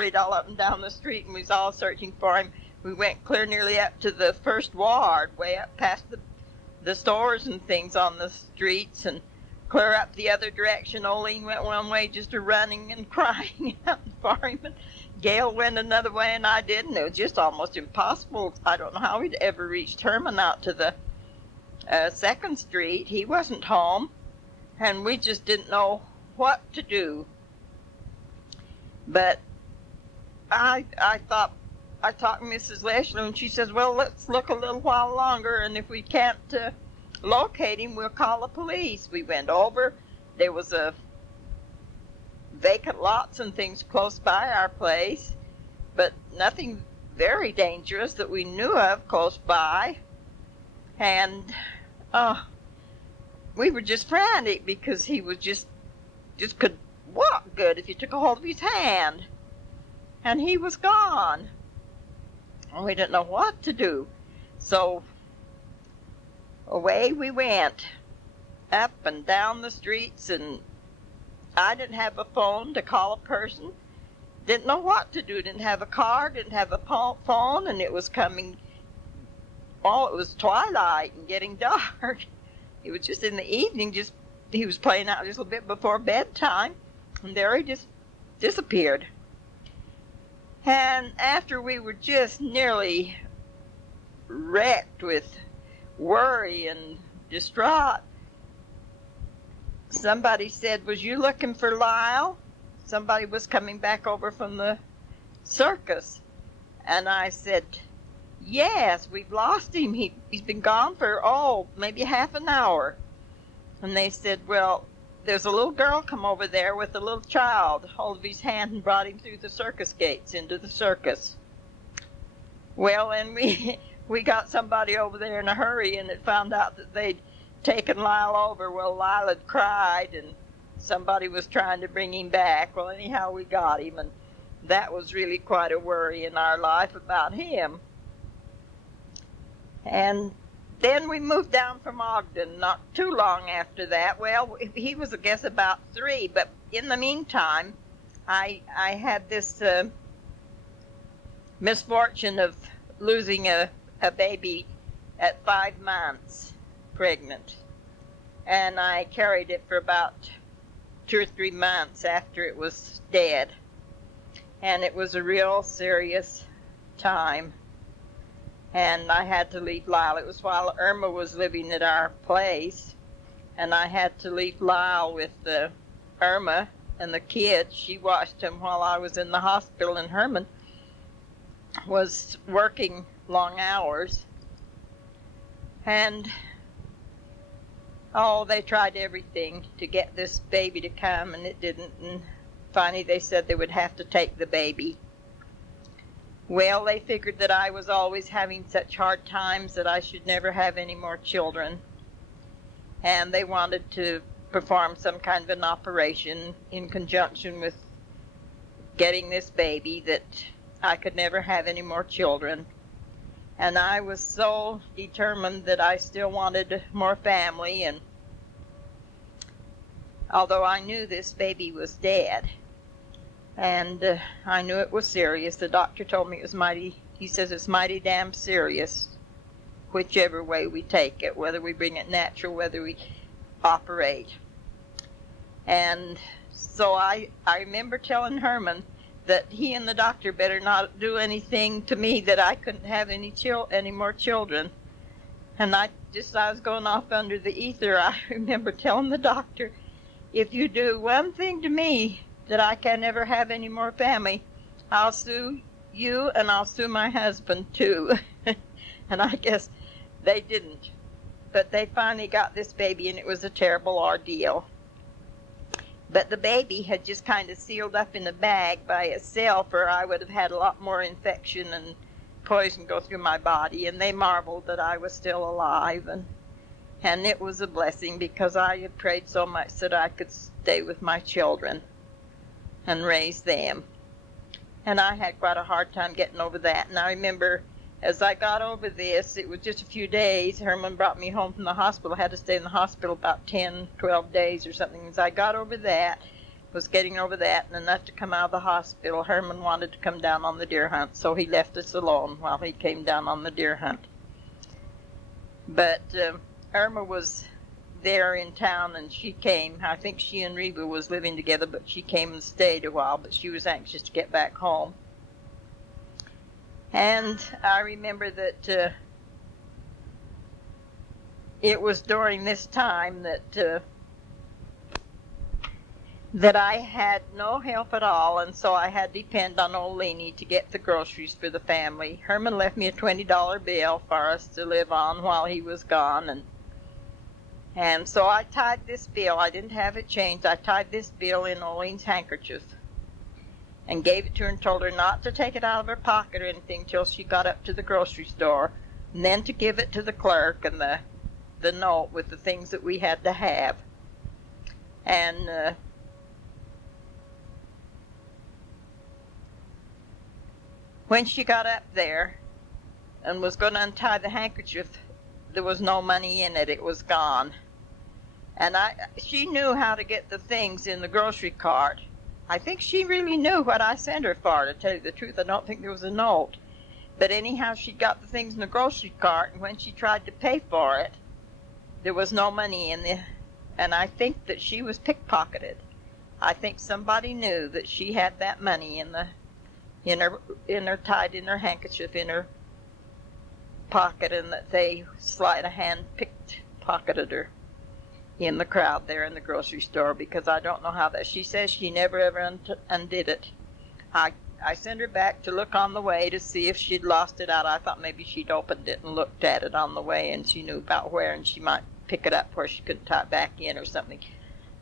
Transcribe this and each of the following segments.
hurried all up and down the street, and we was all searching for him. We went clear nearly up to the first ward, way up past the stores and things on the streets, and clear up the other direction. Olene went one way just a running and crying out for him. And Gail went another way, and I didn't. It was just almost impossible. I don't know how we'd ever reached Herman out to the 2nd Street. He wasn't home, and we just didn't know what to do. But I talked to Mrs. Leslie, and she says, well, let's look a little while longer, and if we can't locate him, we'll call the police. We went over. There was a vacant lots and things close by our place, but nothing very dangerous that we knew of close by. And we were just frantic because he was just could walk good if you took a hold of his hand. And he was gone. And we didn't know what to do. So away we went, up and down the streets, and I didn't have a phone to call a person. Didn't know what to do. Didn't have a car, didn't have a phone, and it was coming, well, it was twilight and getting dark. It was just in the evening, he was playing out just a little bit before bedtime, and there he just disappeared. And after we were just nearly wrecked with worry and distraught, somebody said, was you looking for Lyle? Somebody was coming back over from the circus. And I said, yes, we've lost him. He's been gone for, maybe half an hour. And they said, well, there's a little girl come over there with a little child, hold of his hand and brought him through the circus gates into the circus. Well, and we got somebody over there in a hurry, and it found out that they'd taken Lyle over. Well, Lyle had cried, and somebody was trying to bring him back. Well, anyhow, we got him, and that was really quite a worry in our life about him. And then we moved down from Ogden not too long after that. Well, he was, I guess, about 3, but in the meantime, I had this misfortune of losing a baby at 5 months pregnant. And I carried it for about 2 or 3 months after it was dead. And it was a real serious time. And I had to leave Lyle. It was while Irma was living at our place, and I had to leave Lyle with Irma and the kids. She watched him while I was in the hospital, and Herman was working long hours. And, they tried everything to get this baby to come, and it didn't. And finally they said they would have to take the baby. Well, they figured that I was always having such hard times that I should never have any more children. And they wanted to perform some kind of an operation in conjunction with getting this baby, that I could never have any more children. And I was so determined that I still wanted more family, and although I knew this baby was dead, and I knew it was serious. The doctor told me it was he says it's mighty damn serious, whichever way we take it, whether we bring it natural, whether we operate. And so I remember telling Herman that he and the doctor better not do anything to me that I couldn't have any more children. And I was going off under the ether. I remember telling the doctor, if you do one thing to me that I can never have any more family, I'll sue you and I'll sue my husband too. And I guess they didn't. But they finally got this baby, and it was a terrible ordeal. But the baby had just kind of sealed up in a bag by itself, or I would have had a lot more infection and poison go through my body, and they marveled that I was still alive. And it was a blessing, because I had prayed so much that I could stay with my children and raise them. And I had quite a hard time getting over that. And I remember as I got over this, it was just a few days, Herman brought me home from the hospital. I had to stay in the hospital about 10, 12 days or something. As I got over that, was getting over that and enough to come out of the hospital, Herman wanted to come down on the deer hunt, so he left us alone while he came down on the deer hunt. But Irma was there in town, and she came. I think she and Reba was living together, but she came and stayed a while, but she was anxious to get back home. And I remember that it was during this time that I had no help at all, and so I had to depend on Olene to get the groceries for the family. Herman left me a $20 bill for us to live on while he was gone, and so I tied this bill. I didn't have it changed. I tied this bill in Olene's handkerchief and gave it to her and told her not to take it out of her pocket or anything till she got up to the grocery store, and then to give it to the clerk and the note with the things that we had to have. And when she got up there and was going to untie the handkerchief, there was no money in it. It was gone. And she knew how to get the things in the grocery cart. I think she really knew what I sent her for, to tell you the truth. I don't think there was a note. But anyhow, she got the things in the grocery cart, and when she tried to pay for it, there was no money in there. And I think that she was pickpocketed. I think somebody knew that she had that money in her tied in her handkerchief in her pocket, and that they sleight of hand pickpocketed her in the crowd there in the grocery store, because I don't know how that. She says she never ever undid it. I sent her back to look on the way to see if she'd lost it out. I thought maybe she'd opened it and looked at it on the way, and she knew about where, and she might pick it up where she couldn't tie it back in or something.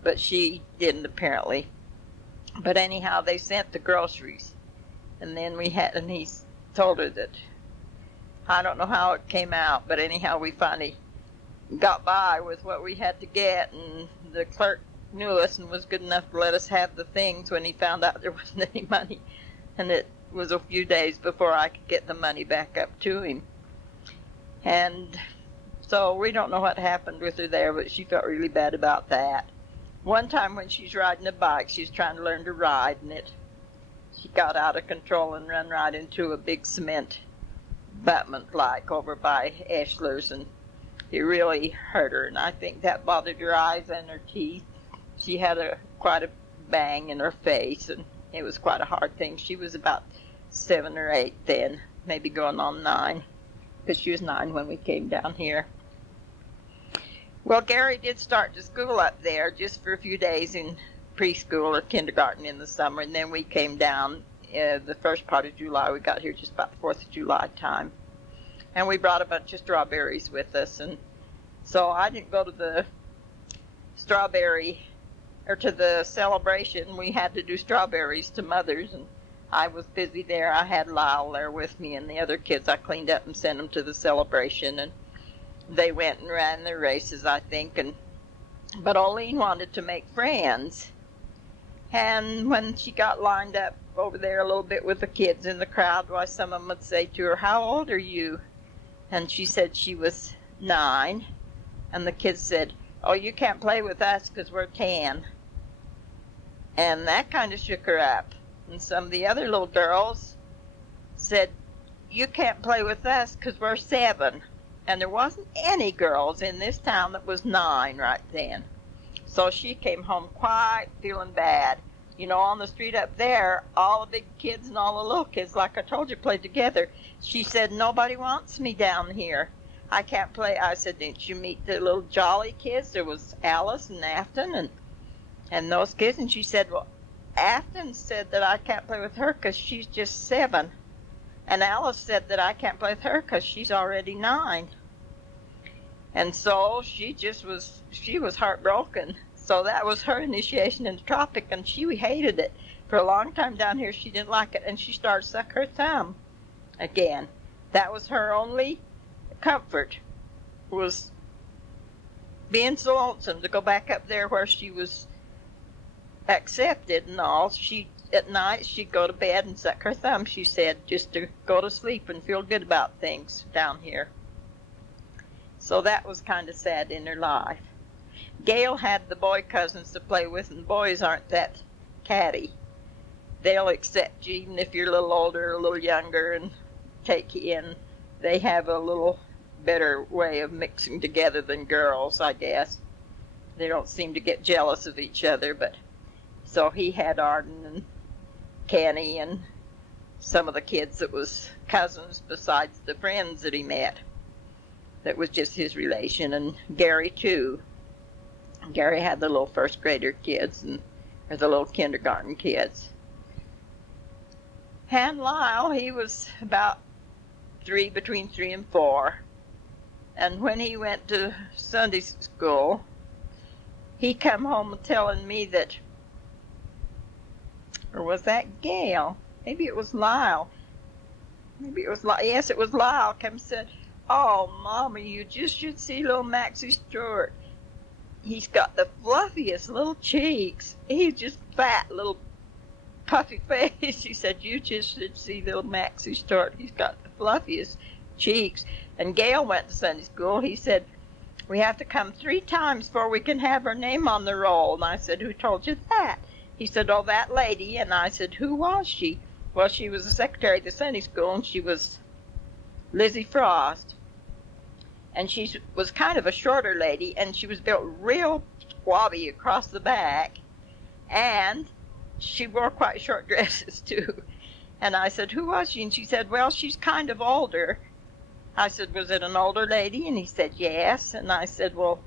But she didn't, apparently. But anyhow, they sent the groceries. And then and he told her that, I don't know how it came out, but anyhow, we finally got by with what we had to get, and the clerk knew us and was good enough to let us have the things when he found out there wasn't any money. And it was a few days before I could get the money back up to him. And so we don't know what happened with her there, but she felt really bad about that. One time when she's riding a bike, she's trying to learn to ride, and she got out of control and ran right into a big cement abutment like over by Eschler's, and it really hurt her, and I think that bothered her eyes and her teeth. She had quite a bang in her face, and it was quite a hard thing. She was about 7 or 8 then, maybe going on 9, because she was 9 when we came down here. Well, Garry did start to school up there just for a few days in preschool or kindergarten in the summer, and then we came down the first part of July. We got here just about the 4th of July time, and we brought a bunch of strawberries with us, and so I didn't go to the to the celebration. We had to do strawberries to Mother's, and I was busy there. I had Lyle there with me, and the other kids I cleaned up and sent them to the celebration, and they went and ran their races, I think. But Olene wanted to make friends. And when she got lined up over there a little bit with the kids in the crowd, why, some of them would say to her, "How old are you?" And she said she was 9. And the kids said, "Oh, you can't play with us because we're 10. And that kind of shook her up. And some of the other little girls said, "You can't play with us because we're 7. And there wasn't any girls in this town that was 9 right then. So she came home quite feeling bad. You know, on the street up there, all the big kids and all the little kids, like I told you, played together. She said, "Nobody wants me down here. I can't play." I said, "Didn't you meet the little jolly kids? There was Alice and Afton and those kids." And she said, "Well, Afton said that I can't play with her because she's just 7. And Alice said that I can't play with her because she's already 9. And so she was heartbroken. So that was her initiation into Tropic, and she hated it. For a long time down here, she didn't like it, and she started to suck her thumb again. That was her only comfort, was being so lonesome to go back up there where she was accepted and all. At night, she'd go to bed and suck her thumb, she said, just to go to sleep and feel good about things down here. So that was kind of sad in her life. Gail had the boy cousins to play with, and boys aren't that catty. They'll accept you even if you're a little older or a little younger and take you in. They have a little better way of mixing together than girls, I guess. They don't seem to get jealous of each other, but so he had Arden and Kenny and some of the kids that was cousins besides the friends that he met. That was just his relation, and Garry too. Garry had the little first grader kids or the little kindergarten kids. And Lyle, he was about between 3 and 4. And when he went to Sunday school, he come home telling me that, or was that Gail? Maybe it was Lyle. Yes, it was Lyle. Come and said, "Oh, Mama, you just should see little Maxie Stewart. He's got the fluffiest little cheeks. He's just fat, little puffy face." He said, "You just should see little Maxie Stewart. He's got the fluffiest cheeks." And Gail went to Sunday school. He said, "We have to come 3 times before we can have her name on the roll." And I said, "Who told you that?" He said, "Oh, that lady." And I said, "Who was she?" Well, she was the secretary of the Sunday school, and she was Lizzie Frost. And she was kind of a shorter lady, and she was built real squabby across the back, and she wore quite short dresses, too. And I said, "Who was she?" And she said, "Well, she's kind of older." I said, "Was it an older lady?" And he said, "Yes." And I said, "Well,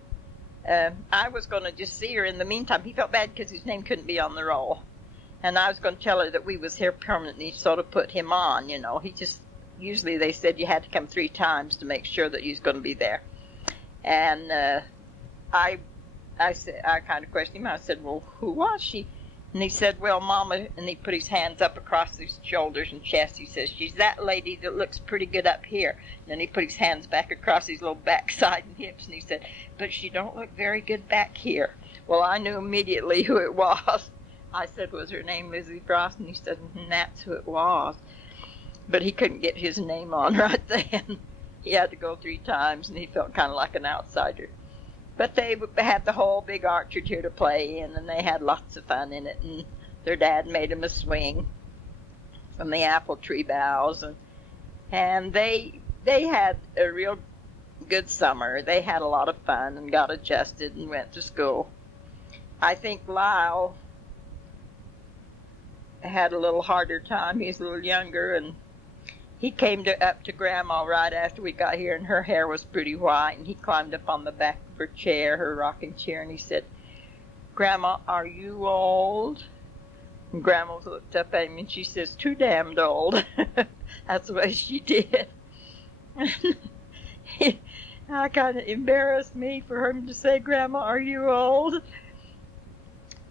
I was going to just see her in the meantime." He felt bad because his name couldn't be on the roll. And I was going to tell her that we was here permanently, sort of put him on, you know. He just, usually they said you had to come 3 times to make sure that you was going to be there. And I said, I kind of questioned him. I said, "Well, who was she?" And he said, "Well, Mama," and he put his hands up across his shoulders and chest. He says, "She's that lady that looks pretty good up here." And then he put his hands back across his little backside and hips, and he said, "But she don't look very good back here." Well, I knew immediately who it was. I said, "Was her name Lizzie Frost?" And he said, "That's who it was." But he couldn't get his name on right then. He had to go 3 times, and he felt kind of like an outsider. But they had the whole big orchard here to play in, and they had lots of fun in it. And their dad made them a swing from the apple tree boughs, and they had a real good summer. They had a lot of fun and got adjusted and went to school. I think Lyle had a little harder time. He's a little younger, and he came up to Grandma right after we got here, and her hair was pretty white, and he climbed up on the back of her chair, her rocking chair, and he said, "Grandma, are you old?" And Grandma looked up at him, and she says, "Too damned old." That's the way she did. I kind of embarrassed me for him to say, "Grandma, are you old?"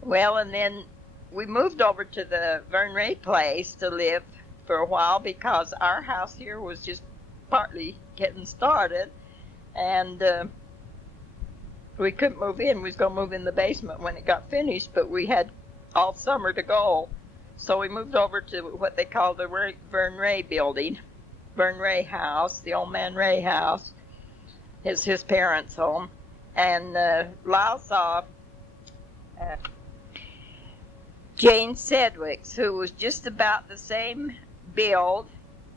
Well, and then we moved over to the Vern Ray place to live for a while because our house here was just partly getting started, and we couldn't move in. We was going to move in the basement when it got finished, but we had all summer to go, so we moved over to what they call the Vern Ray building, Vern Ray house, the old man Ray house. It's his parents' home, and Lyle saw Jane Sedgwick's, who was just about the same build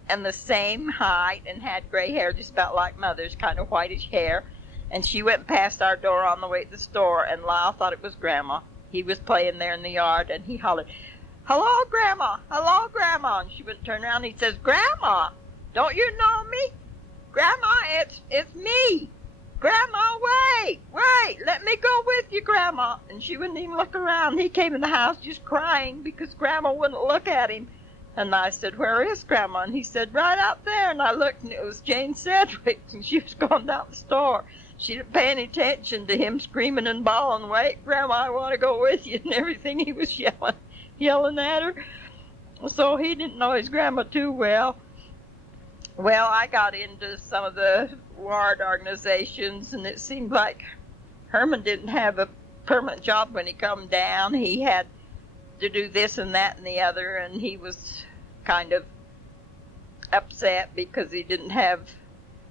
and the same height and had gray hair, just about like Mother's, kind of whitish hair. And she went past our door on the way to the store, and Lyle thought it was Grandma. He was playing there in the yard, and he hollered, "Hello, Grandma! Hello, Grandma!" And she would turn around, and he says, "Grandma, don't you know me? Grandma, it's me! Grandma, wait, let me go with you, Grandma." And she wouldn't even look around. He came in the house just crying because Grandma wouldn't look at him. And I said, "Where is Grandma?" And he said, "Right out there." And I looked, and it was Jane Sedgwick, and she was going down the store. She didn't pay any attention to him screaming and bawling, "Wait, Grandma, I want to go with you," and everything. He was yelling at her. So he didn't know his grandma too well. Well, I got into some of the ward organizations, and it seemed like Herman didn't have a permanent job when he come down. He had to do this and that and the other, and he was kind of upset because he didn't have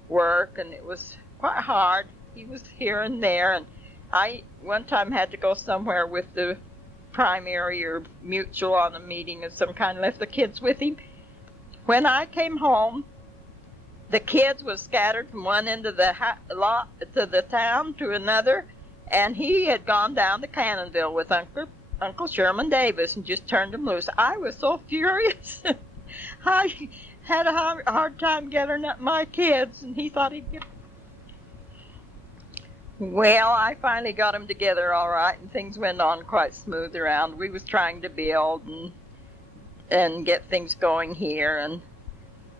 work, and it was quite hard. He was here and there, and I one time had to go somewhere with the primary or mutual on a meeting of some kind, left the kids with him. When I came home, the kids was scattered from one end of the lot to the town to another, and he had gone down to Cannonville with Uncle Sherman Davis and just turned them loose. I was so furious. I had a hard time gathering up my kids, and he thought he'd get... Well, I finally got them together all right, and things went on quite smooth around. We was trying to build and get things going here,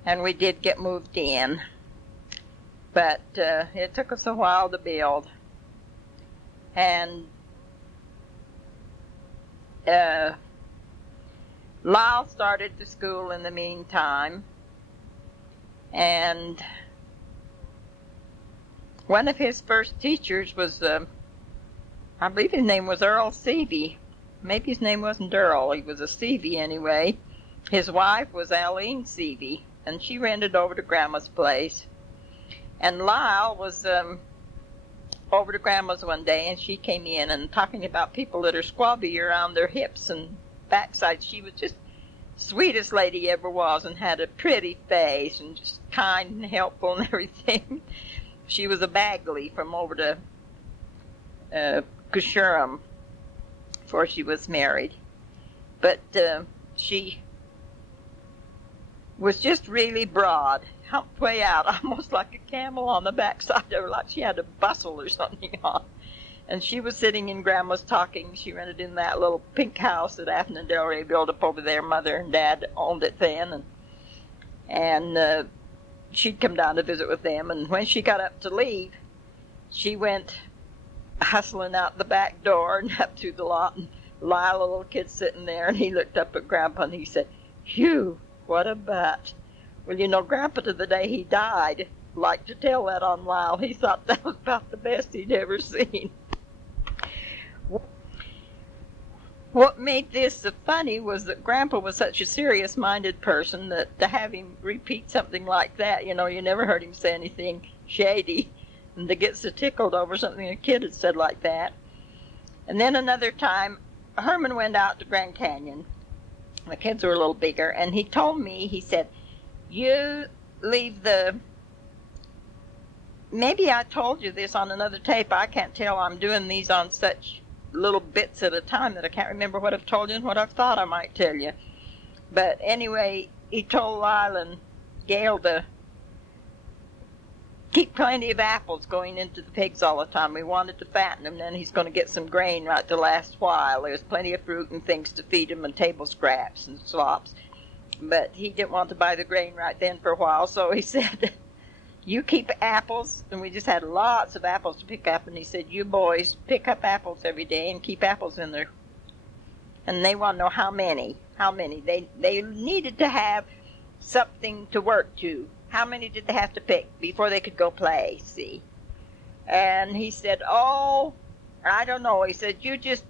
and we did get moved in. But it took us a while to build. And Lyle started the school in the meantime, and one of his first teachers was, I believe his name was Earl Seavey. Maybe his name wasn't Earl, he was a Seavey anyway. His wife was Olene Seavey, and she rented over to Grandma's place. And Lyle was over to Grandma's one day, and she came in and talking about people that are squabby around their hips and backside. She was just sweetest lady ever was, and had a pretty face, and just kind and helpful and everything. She was a Bagley from over to Cashurum before she was married. But she was just really broad, humped way out, almost like a camel on the backside of her, like she had a bustle or something on. And she was sitting in Grandma's talking. She rented in that little pink house that Afton and Del Rey built up over there. Mother and Dad owned it then. And she'd come down to visit with them. And when she got up to leave, she went hustling out the back door and up through the lot. And Lyle, a little kid, sitting there, and he looked up at Grandpa and he said, "Phew, what a butt." Well, you know, Grandpa, to the day he died, liked to tell that on Lyle. He thought that was about the best he'd ever seen. What made this so funny was that Grandpa was such a serious-minded person that to have him repeat something like that, you know, you never heard him say anything shady, and to get so tickled over something a kid had said like that. And then another time, Herman went out to Grand Canyon. The kids were a little bigger, and he told me, he said, "You leave the..." Maybe I told you this on another tape. I can't tell. I'm doing these on such little bits at a time that I can't remember what I've told you and what I've thought I might tell you. But anyway, he told Lyle and Gail to keep plenty of apples going into the pigs all the time. We wanted to fatten them, then he's going to get some grain right the last while. There's plenty of fruit and things to feed them, and table scraps and slops. But he didn't want to buy the grain right then for a while, so he said, "You keep apples," and we just had lots of apples to pick up, and he said, "You boys pick up apples every day and keep apples in there." And they want to know how many. They needed to have something to work to. How many did they have to pick before they could go play, see? And he said, "Oh, I don't know." He said, "You just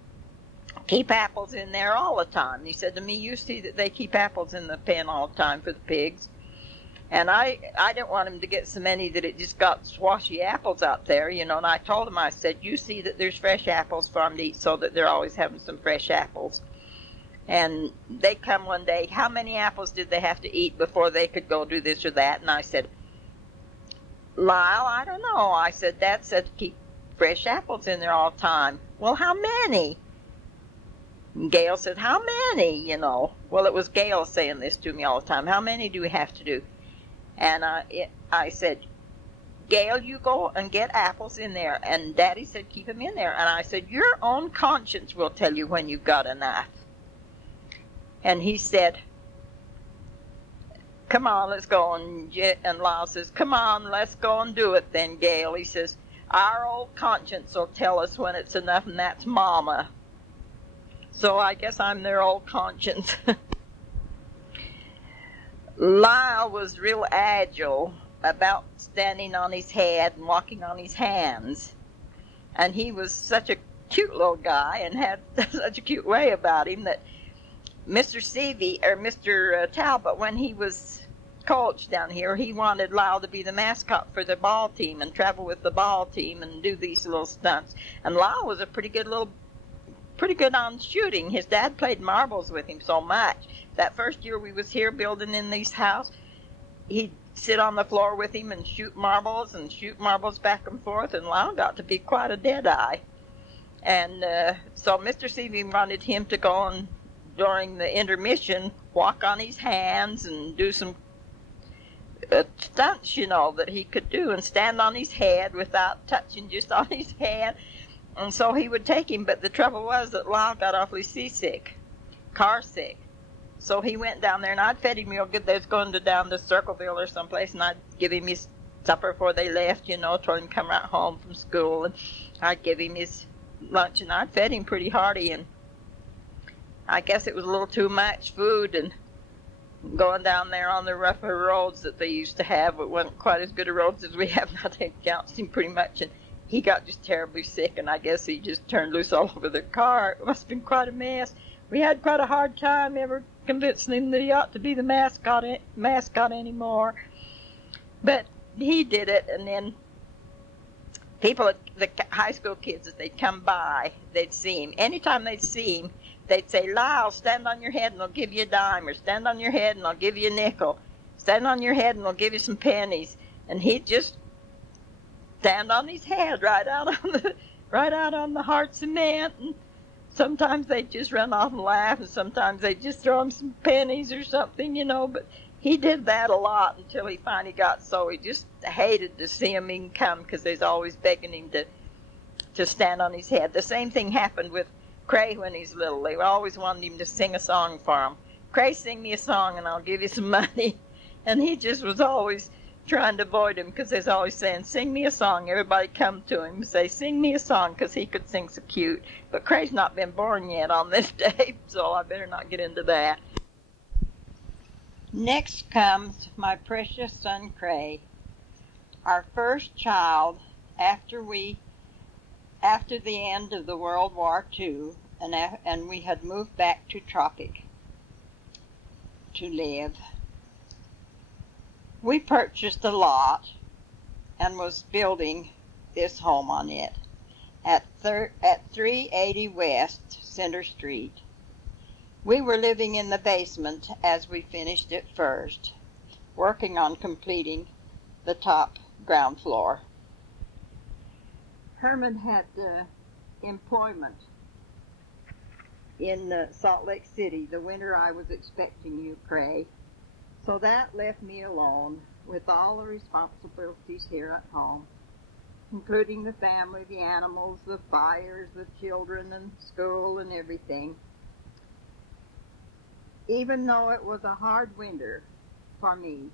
keep apples in there all the time." And he said to me, "You see that they keep apples in the pen all the time for the pigs." And I didn't want him to get so many that it just got swashy apples out there, you know. And I told him, I said, "You see that there's fresh apples for them to eat, so that they're always having some fresh apples." And they come one day, how many apples did they have to eat before they could go do this or that? And I said, "Lyle, I don't know." I said, "Dad said to keep fresh apples in there all the time." "Well, how many?" And Gail said, "How many?" You know. Well, it was Gail saying this to me all the time. "How many do we have to do?" And I said, "Gail, you go and get apples in there." And Daddy said, "Keep them in there." And I said, "Your own conscience will tell you when you've got enough." And he said, "Come on, let's go." And Lyle says, "Come on, let's go and do it then, Gail." He says, "Our old conscience will tell us when it's enough, and that's Mama." So I guess I'm their old conscience. Lyle was real agile about standing on his head and walking on his hands. And he was such a cute little guy and had such a cute way about him that Mr. Talbot, when he was coach down here, he wanted Lyle to be the mascot for the ball team and travel with the ball team and do these little stunts. And Lyle was a pretty good little pretty good on shooting. His dad played marbles with him so much. That first year we was here building in this house, he'd sit on the floor with him and shoot marbles back and forth, and Lyle got to be quite a deadeye. And so Mr. Seavey wanted him to go and, during the intermission, walk on his hands and do some stunts, that he could do, and stand on his head without touching, just on his hand. And so he would take him, but the trouble was that Lyle got awfully seasick, car sick. So he went down there, and I'd fed him real good. They was going down to Circleville or someplace, and I'd give him his supper before they left, told him to come right home from school, and I'd give him his lunch, and I'd fed him pretty hearty, and I guess it was a little too much food, and going down there on the rougher roads that they used to have, it wasn't quite as good a roads as we have now. They jounced him pretty much, and he got just terribly sick, and I guess he just turned loose all over the car. It must have been quite a mess. We had quite a hard time ever convincing him that he ought to be the mascot anymore. But he did it, and then people, the high school kids, as they'd come by, they'd see him. Anytime they'd see him, they'd say, "Lyle, stand on your head and I'll give you a dime," or "Stand on your head and I'll give you a nickel. Stand on your head and I'll give you some pennies." And he'd just stand on his head right out on the hard cement, and sometimes they'd just run off and laugh, and sometimes they'd just throw him some pennies or something, but he did that a lot until he finally got so he just hated to see him even come, because they's always begging him to stand on his head. The same thing happened with Cray when he's little. They always wanted him to sing a song for him. "Cray, sing me a song and I'll give you some money." And he just was always trying to avoid him, because they's always saying, "Sing me a song." Everybody come to him and say, "Sing me a song," because he could sing so cute. But Cray's not been born yet on this day, so I better not get into that. Next comes my precious son Cray, our first child after the end of the World War II, and we had moved back to Tropic to live. We purchased a lot and was building this home on it at 380 West Center Street. We were living in the basement as we finished it first, working on completing the top ground floor. Herman had employment in Salt Lake City the winter I was expecting you, Cray. So that left me alone with all the responsibilities here at home, including the family, the animals, the fires, the children, and school, and everything. Even though it was a hard winter for me,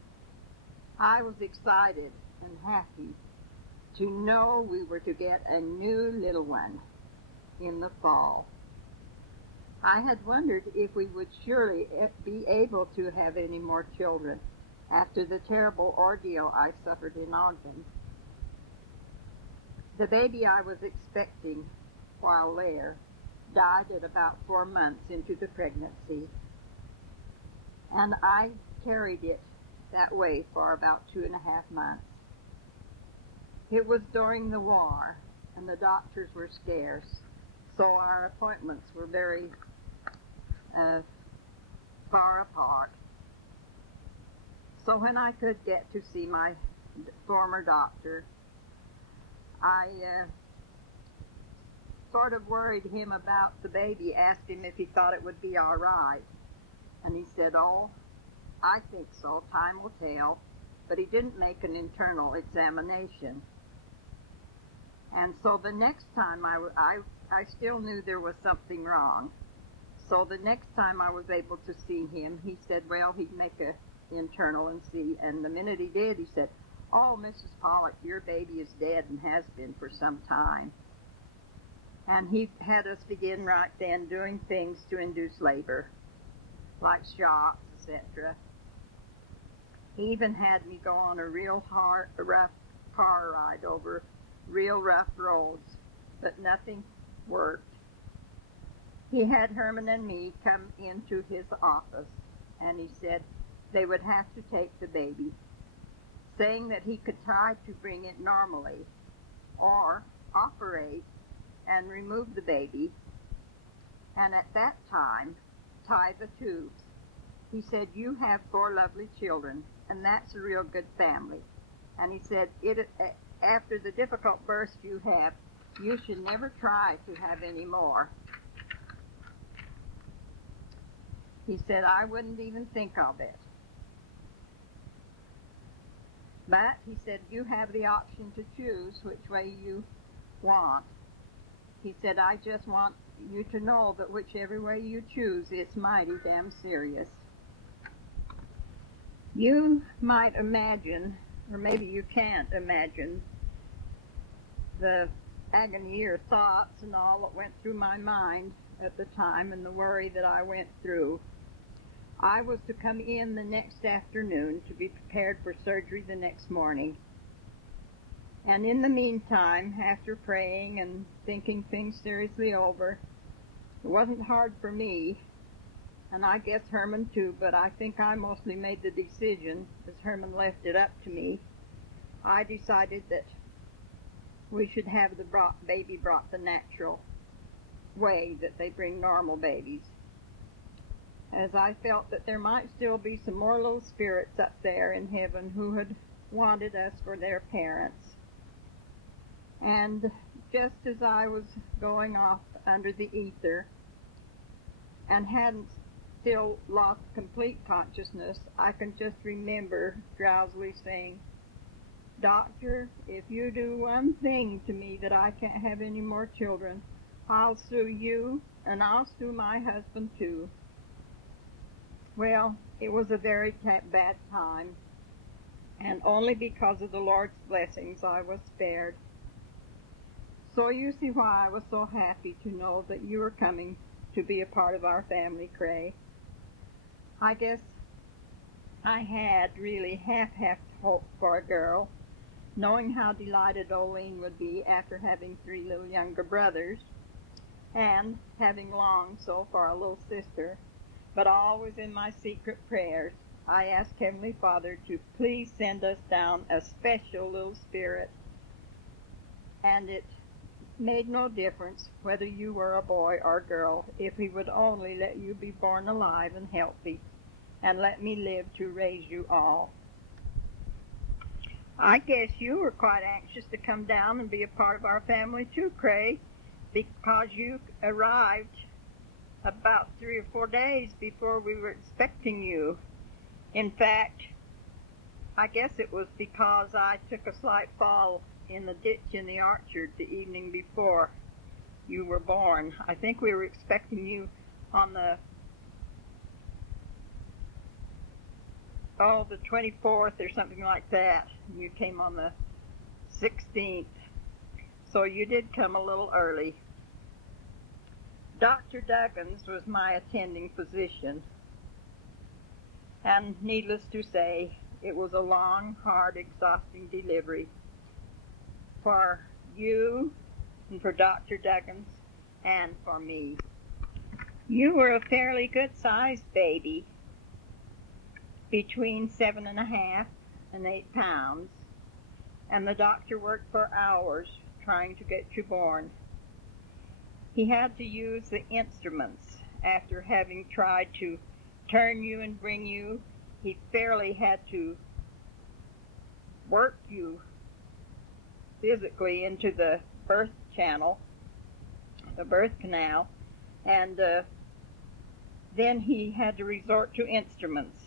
I was excited and happy to know we were to get a new little one in the fall. I had wondered if we would surely be able to have any more children after the terrible ordeal I suffered in Ogden. The baby I was expecting while there died at about 4 months into the pregnancy, and I carried it that way for about 2.5 months. It was during the war, and the doctors were scarce, so our appointments were very far apart. So when I could get to see my former doctor, I sort of worried him about the baby, asked him if he thought it would be all right. And he said, "Oh, I think so, time will tell." But he didn't make an internal examination. And so the next time I still knew there was something wrong. So the next time I was able to see him, he said, well, he'd make an internal and see. And the minute he did, he said, "Oh, Mrs. Pollock, your baby is dead and has been for some time." And he had us begin right then doing things to induce labor, like shocks, etc. He even had me go on a real rough car ride over real rough roads, but nothing worked. He had Herman and me come into his office, and he said they would have to take the baby, saying that he could try to bring it normally or operate and remove the baby, and at that time tie the tubes. He said, you have 4 lovely children, and that's a real good family. And he said, after the difficult births you have, you should never try to have any more. He said, I wouldn't even think of it. But he said, you have the option to choose which way you want. He said, I just want you to know that whichever way you choose, it's mighty damn serious. You might imagine, or maybe you can't imagine, the agony or thoughts and all that went through my mind at the time and the worry that I went through. I was to come in the next afternoon to be prepared for surgery the next morning. And in the meantime, after praying and thinking things seriously over, it wasn't hard for me, and I guess Herman too, but I think I mostly made the decision, as Herman left it up to me. I decided that we should have the baby brought the natural way that they bring normal babies, as I felt that there might still be some more little spirits up there in heaven who had wanted us for their parents. And just as I was going off under the ether and hadn't still lost complete consciousness, I can just remember drowsily saying, Doctor, if you do one thing to me that I can't have any more children, I'll sue you and I'll sue my husband too. Well, it was a very bad time, and only because of the Lord's blessings I was spared. So you see why I was so happy to know that you were coming to be a part of our family, Cray. I guess I had really half hope for a girl, knowing how delighted Olene would be after having 3 little younger brothers, and having longed so for a little sister. But always in my secret prayers, I asked Heavenly Father to please send us down a special little spirit. And it made no difference whether you were a boy or girl, if He would only let you be born alive and healthy, and let me live to raise you all. I guess you were quite anxious to come down and be a part of our family too, Cray, because you arrived about 3 or 4 days before we were expecting you. In fact, I guess it was because I took a slight fall in the ditch in the orchard the evening before you were born. I think we were expecting you on the 24th or something like that. You came on the 16th. So you did come a little early. Dr. Duggins was my attending physician, and needless to say, it was a long, hard, exhausting delivery for you and for Dr. Duggins and for me. You were a fairly good-sized baby, between 7.5 and 8 pounds, and the doctor worked for hours trying to get you born. He had to use the instruments. After having tried to turn you and bring you, he fairly had to work you physically into the birth channel, the birth canal, and then he had to resort to instruments.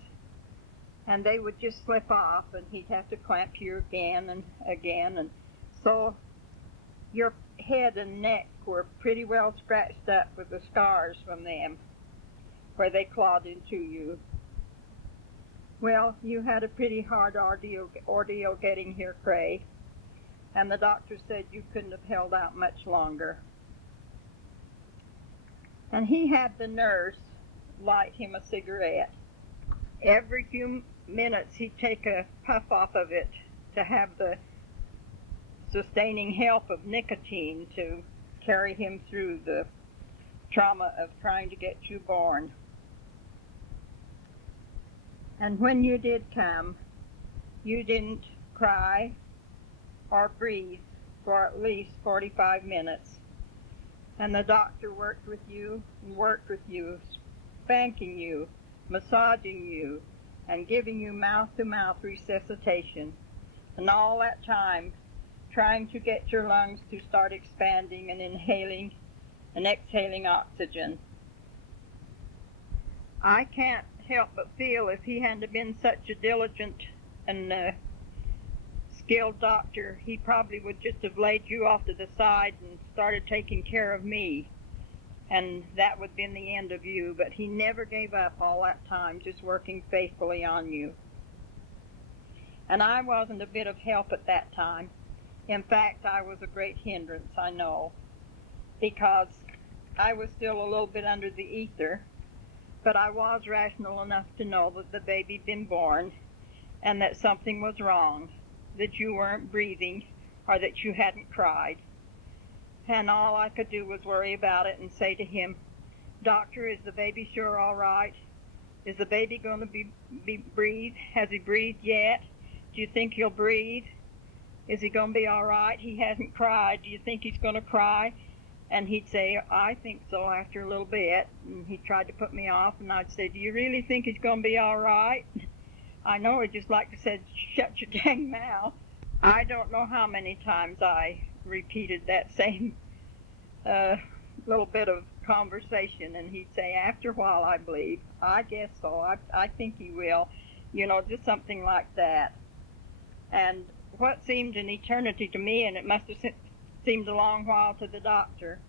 And they would just slip off, and he'd have to clamp you again and again, and so your head and neck were pretty well scratched up with the scars from them, where they clawed into you. Well, you had a pretty hard ordeal getting here, Cray, and the doctor said you couldn't have held out much longer. And he had the nurse light him a cigarette. Every few minutes he'd take a puff off of it to have the sustaining help of nicotine to carry him through the trauma of trying to get you born. And when you did come, you didn't cry or breathe for at least 45 minutes. And the doctor worked with you, spanking you, massaging you, and giving you mouth-to-mouth resuscitation. And all that time, trying to get your lungs to start expanding and inhaling and exhaling oxygen. I can't help but feel if he hadn't been such a diligent and skilled doctor, he probably would just have laid you off to the side and started taking care of me. And that would have been the end of you. But he never gave up all that time, just working faithfully on you. And I wasn't a bit of help at that time. In fact, I was a great hindrance, I know, because I was still a little bit under the ether, but I was rational enough to know that the baby'd been born and that something was wrong, that you weren't breathing or that you hadn't cried. And all I could do was worry about it and say to him, "Doctor, is the baby sure all right? Is the baby going to be breathe? Has he breathed yet? Do you think he'll breathe? Is he going to be all right? He hasn't cried. Do you think he's going to cry?" And he'd say, "I think so," after a little bit. And he tried to put me off, and I'd say, "Do you really think he's going to be all right?" I know he'd just like to say, "Shut your dang mouth." I don't know how many times I repeated that same little bit of conversation, and he'd say, "After a while, I believe. I guess so. I think he will." You know, just something like that. And what seemed an eternity to me, and it must have seemed a long while to the doctor,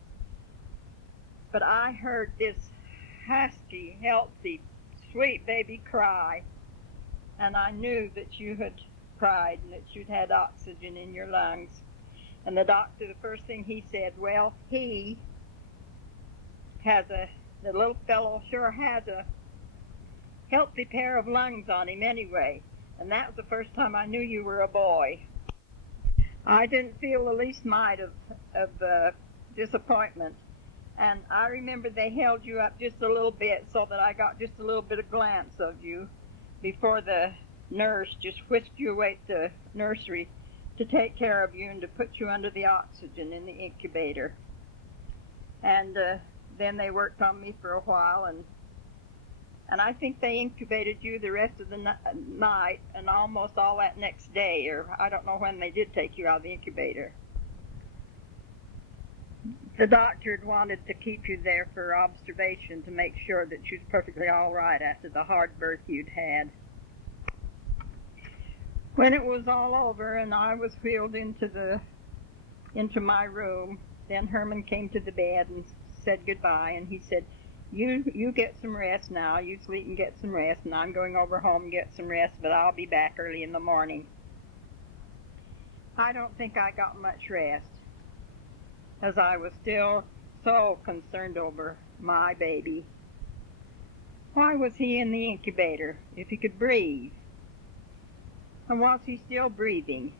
but I heard this husky, healthy, sweet baby cry, and I knew that you had cried and that you'd had oxygen in your lungs. And the doctor, the first thing he said, "Well, the little fellow sure has a healthy pair of lungs on him anyway." And that was the first time I knew you were a boy. I didn't feel the least mite of disappointment. And I remember they held you up just a little bit so that I got just a little bit of glance of you before the nurse just whisked you away to the nursery to take care of you and to put you under the oxygen in the incubator. And then they worked on me for a while, and I think they incubated you the rest of the night and almost all that next day, or I don't know when they did take you out of the incubator. The doctor had wanted to keep you there for observation to make sure that you was perfectly all right after the hard birth you'd had. When it was all over and I was wheeled into my room, then Herman came to the bed and said goodbye, and he said, You get some rest now. You sleep and get some rest, and I'm going over home and get some rest, but I'll be back early in the morning. I don't think I got much rest, as I was still so concerned over my baby. Why was he in the incubator if he could breathe? And was he still breathing?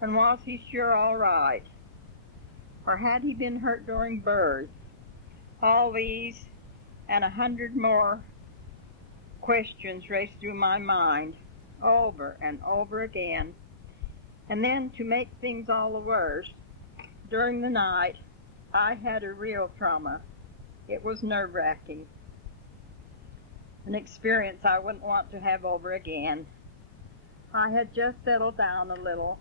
And was he sure all right? Or had he been hurt during birth? All these and 100 more questions raced through my mind over and over again. And then, to make things all the worse, during the night, I had a real trauma. It was nerve-wracking. An experience I wouldn't want to have over again. I had just settled down a little,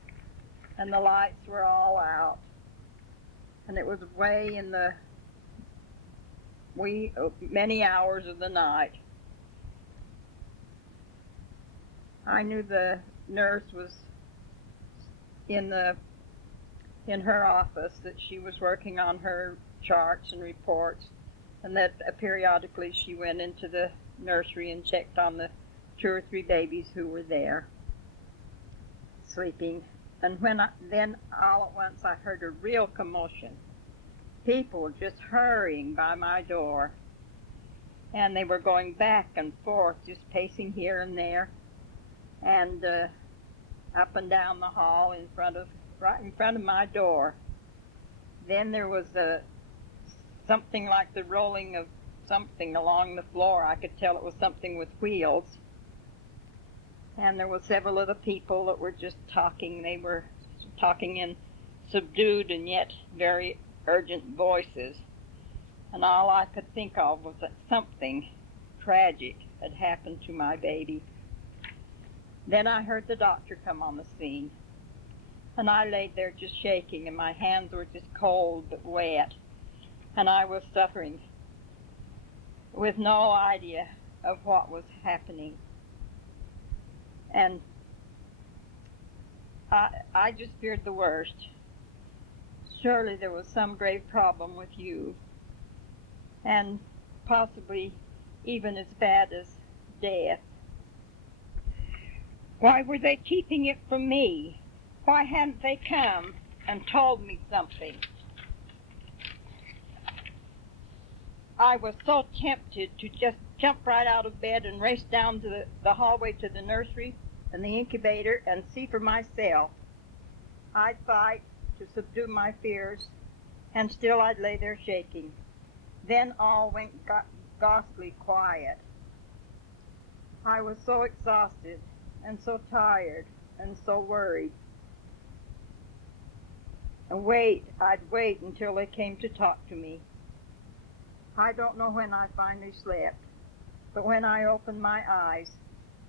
and the lights were all out. And it was way in the many hours of the night. I knew the nurse was in her office, that she was working on her charts and reports, and that periodically she went into the nursery and checked on the 2 or 3 babies who were there sleeping. And then all at once I heard a real commotion. People just hurrying by my door, and they were going back and forth, just pacing here and there, and up and down the hall right in front of my door. Then there was something like the rolling of something along the floor. I could tell it was something with wheels. And there were several other people that were just talking. They were talking in subdued and yet very urgent voices, and all I could think of was that something tragic had happened to my baby. Then I heard the doctor come on the scene, and I laid there just shaking, and my hands were just cold but wet, and I was suffering with no idea of what was happening. And I just feared the worst. Surely there was some grave problem with you, and possibly even as bad as death. Why were they keeping it from me? Why hadn't they come and told me something? I was so tempted to just jump right out of bed and race down to the hallway to the nursery and the incubator and see for myself. I'd fight to subdue my fears, and still I'd lay there shaking. Then all went ghostly quiet. I was so exhausted and so tired and so worried. And I'd wait until they came to talk to me. I don't know when I finally slept, but when I opened my eyes,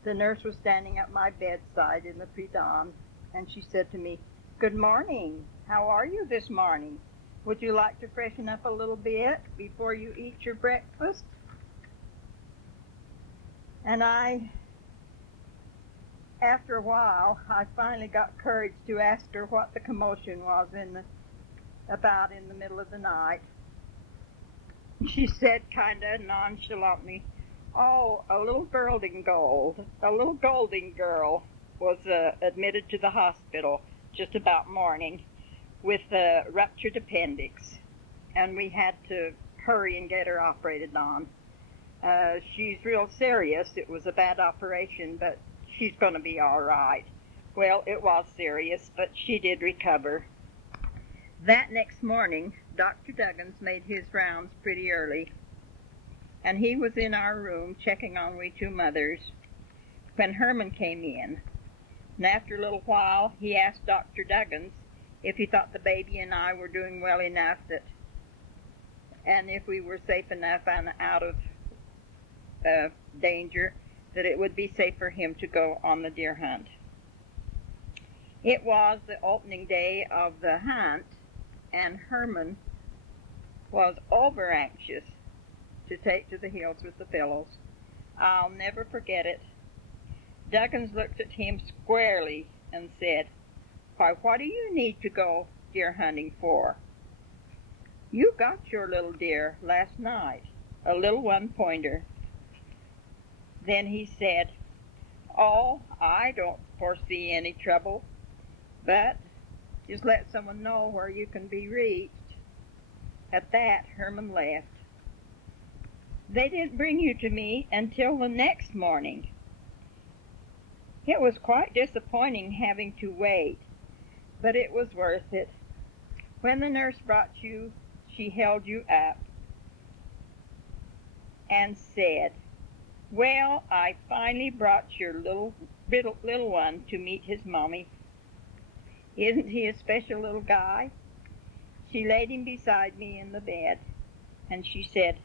the nurse was standing at my bedside in the pre-dawn, and she said to me, "Good morning. How are you this morning? Would you like to freshen up a little bit before you eat your breakfast?" And after a while, I finally got courage to ask her what the commotion was about in the middle of the night. She said kind of nonchalantly, "Oh, a little golden girl was admitted to the hospital just about morning with a ruptured appendix, and we had to hurry and get her operated on. She's real serious. It was a bad operation, but she's going to be all right." Well, it was serious, but she did recover. That next morning, Dr. Duggins made his rounds pretty early, and he was in our room checking on we two mothers when Herman came in. And after a little while, he asked Dr. Duggins if he thought the baby and I were doing well enough and if we were safe enough and out of danger, that it would be safe for him to go on the deer hunt. It was the opening day of the hunt, and Herman was over anxious to take to the hills with the fellows. I'll never forget it. Duggins looked at him squarely and said, "Why, what do you need to go deer hunting for? You got your little deer last night, a little one-pointer." Then he said, "Oh, I don't foresee any trouble, but just let someone know where you can be reached." At that, Herman laughed. "They didn't bring you to me until the next morning." It was quite disappointing having to wait, but it was worth it. When the nurse brought you, she held you up and said, "Well, I finally brought your little one to meet his mommy. Isn't he a special little guy?" She laid him beside me in the bed, and she said,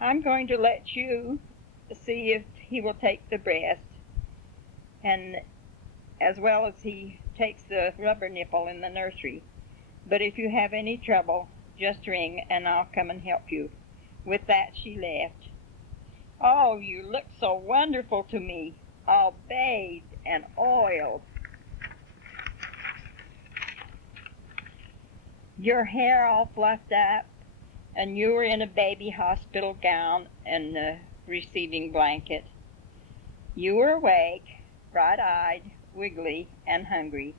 "I'm going to let you see if he will take the breast, and as well as he takes the rubber nipple in the nursery. But if you have any trouble, just ring and I'll come and help you." With that, she left. "Oh, you look so wonderful to me, all bathed and oiled. Your hair all fluffed up, and you were in a baby hospital gown and the receiving blanket. You were awake, bright-eyed, wiggly, and hungry,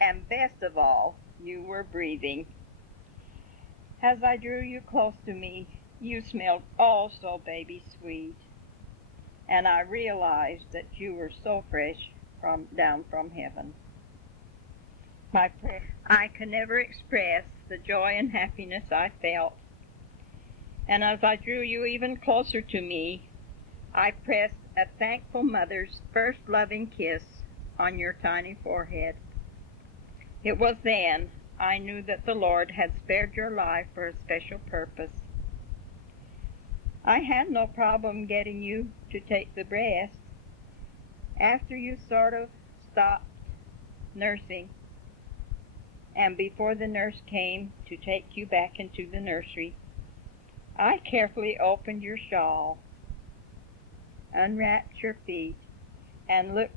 and best of all, you were breathing. As I drew you close to me, you smelled oh so baby sweet, and I realized that you were so fresh down from heaven. I can never express the joy and happiness I felt, and as I drew you even closer to me, I pressed a thankful mother's first loving kiss on your tiny forehead. It was then I knew that the Lord had spared your life for a special purpose. I had no problem getting you to take the breast. After you sort of stopped nursing, and before the nurse came to take you back into the nursery, I carefully opened your shawl, unwrapped your feet, and looked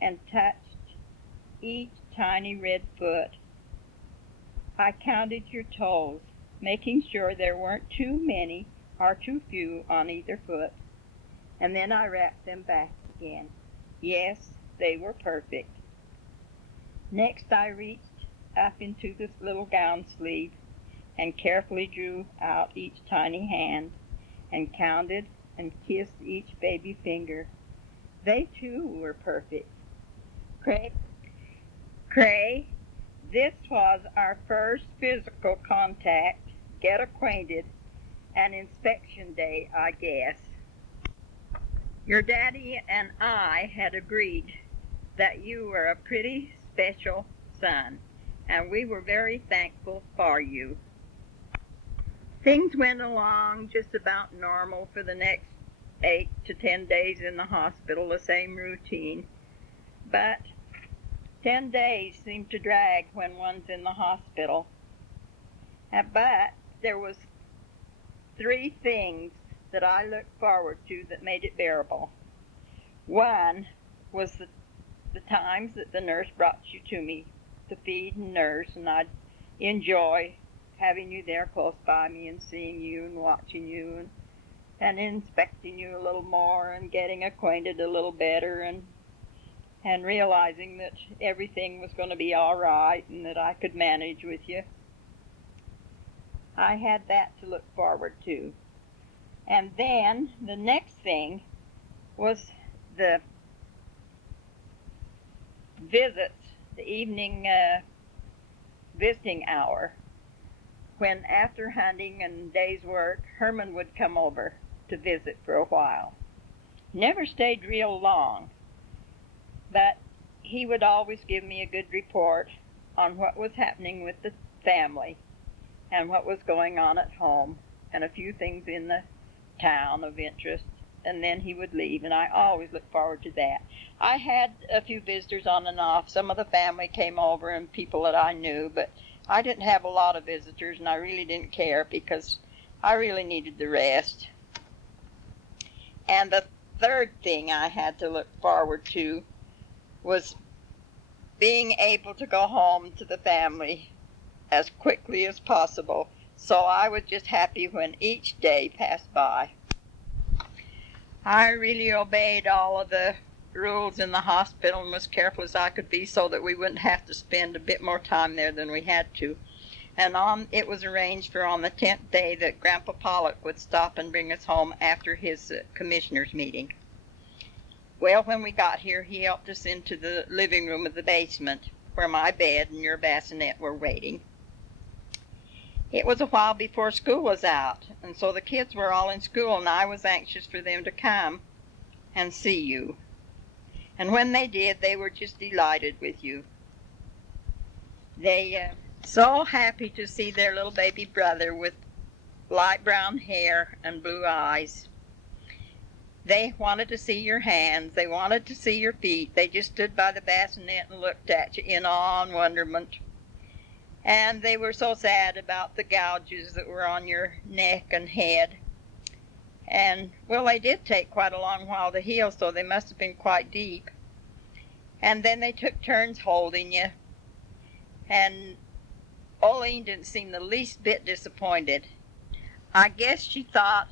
and touched each tiny red foot. I counted your toes, making sure there weren't too many or too few on either foot, and then I wrapped them back again. Yes, they were perfect. Next, I reached up into this little gown sleeve and carefully drew out each tiny hand and counted and kissed each baby finger. They too were perfect. Cray, this was our first physical contact, get acquainted, and inspection day, I guess. Your daddy and I had agreed that you were a pretty special son, and we were very thankful for you. Things went along just about normal for the next 8 to 10 days in the hospital, the same routine. But 10 days seemed to drag when one's in the hospital. But there was 3 things that I looked forward to that made it bearable. One was the times that the nurse brought you to me to feed and nurse, and I'd enjoy having you there close by me and seeing you and watching you and inspecting you a little more and getting acquainted a little better and realizing that everything was going to be all right and that I could manage with you. I had that to look forward to. And then the next thing was the visits, the evening visiting hour, when after hunting and day's work, Herman would come over to visit for a while. Never stayed real long, but he would always give me a good report on what was happening with the family and what was going on at home and a few things in the town of interest, and then he would leave, and I always looked forward to that. I had a few visitors on and off. Some of the family came over and people that I knew, but I didn't have a lot of visitors, and I really didn't care because I really needed the rest. And the third thing I had to look forward to was being able to go home to the family as quickly as possible. So I was just happy when each day passed by. I really obeyed all of the rules in the hospital and was careful as I could be so that we wouldn't have to spend a bit more time there than we had to. And it was arranged for on the 10th day that Grandpa Pollock would stop and bring us home after his commissioners' meeting. Well, when we got here, he helped us into the living room of the basement where my bed and your bassinet were waiting. It was a while before school was out, and so the kids were all in school, and I was anxious for them to come and see you. And when they did, they were just delighted with you. They so happy to see their little baby brother with light brown hair and blue eyes. They wanted to see your hands. They wanted to see your feet. They just stood by the bassinet and looked at you in awe and wonderment. And they were so sad about the gouges that were on your neck and head. And, well, they did take quite a long while to heal, so they must have been quite deep. And then they took turns holding you. And Olene didn't seem the least bit disappointed. I guess she thought,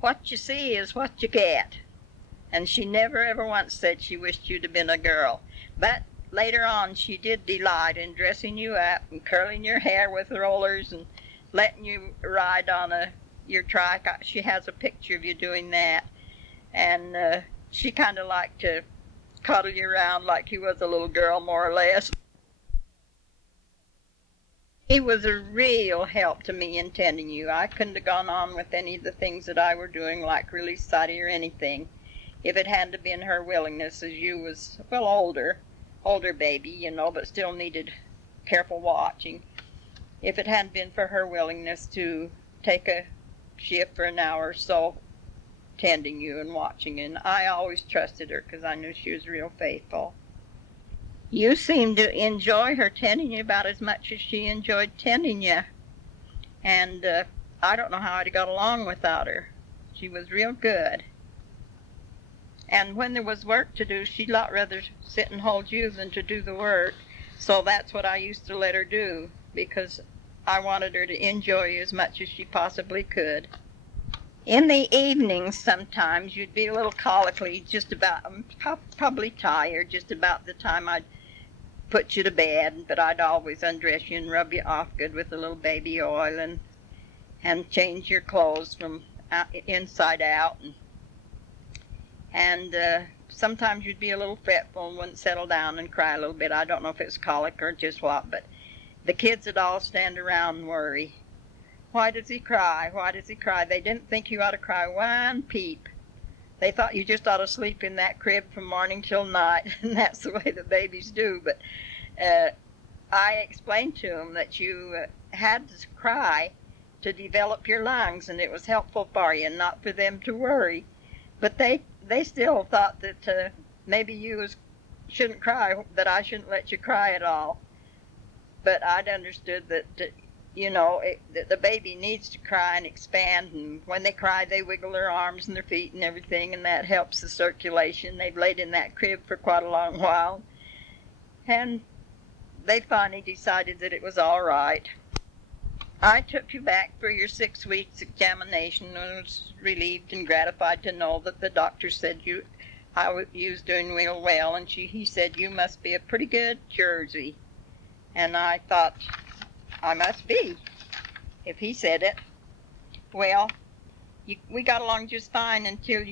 what you see is what you get. And she never ever once said she wished you'd have been a girl. But later on, she did delight in dressing you up and curling your hair with rollers and letting you ride on your trike. She has a picture of you doing that. And she kind of liked to cuddle you around like you was a little girl, more or less. He was a real help to me in tending you. I couldn't have gone on with any of the things that I were doing, like release Sadie or anything, if it hadn't been her willingness, as you was, well, older baby, you know, but still needed careful watching. If it hadn't been for her willingness to take a shift for an hour or so tending you and watching, and I always trusted her because I knew she was real faithful. You seemed to enjoy her tending you about as much as she enjoyed tending you, and I don't know how I'd have got along without her. She was real good. And when there was work to do, she'd a lot rather sit and hold you than to do the work. So that's what I used to let her do, because I wanted her to enjoy you as much as she possibly could. In the evenings, sometimes you'd be a little colically, just about, probably tired, just about the time I'd put you to bed, but I'd always undress you and rub you off good with a little baby oil and change your clothes from inside out. And sometimes you'd be a little fretful and wouldn't settle down and cry a little bit. I don't know if it's colic or just what, but the kids would all stand around and worry. Why does he cry? Why does he cry? They didn't think you ought to cry one peep. They thought you just ought to sleep in that crib from morning till night, and that's the way the babies do. But I explained to them that you had to cry to develop your lungs, and it was helpful for you, and not for them to worry. But they still thought that maybe you shouldn't cry, that I shouldn't let you cry at all. But I'd understood that, that the baby needs to cry and expand, and when they cry, they wiggle their arms and their feet and everything, and that helps the circulation. They've laid in that crib for quite a long while, and they finally decided that it was all right. I took you back for your 6 weeks examination and was relieved and gratified to know that the doctor said you was doing real well, and he said you must be a pretty good Jersey. And I thought, I must be, if he said it. Well, we got along just fine until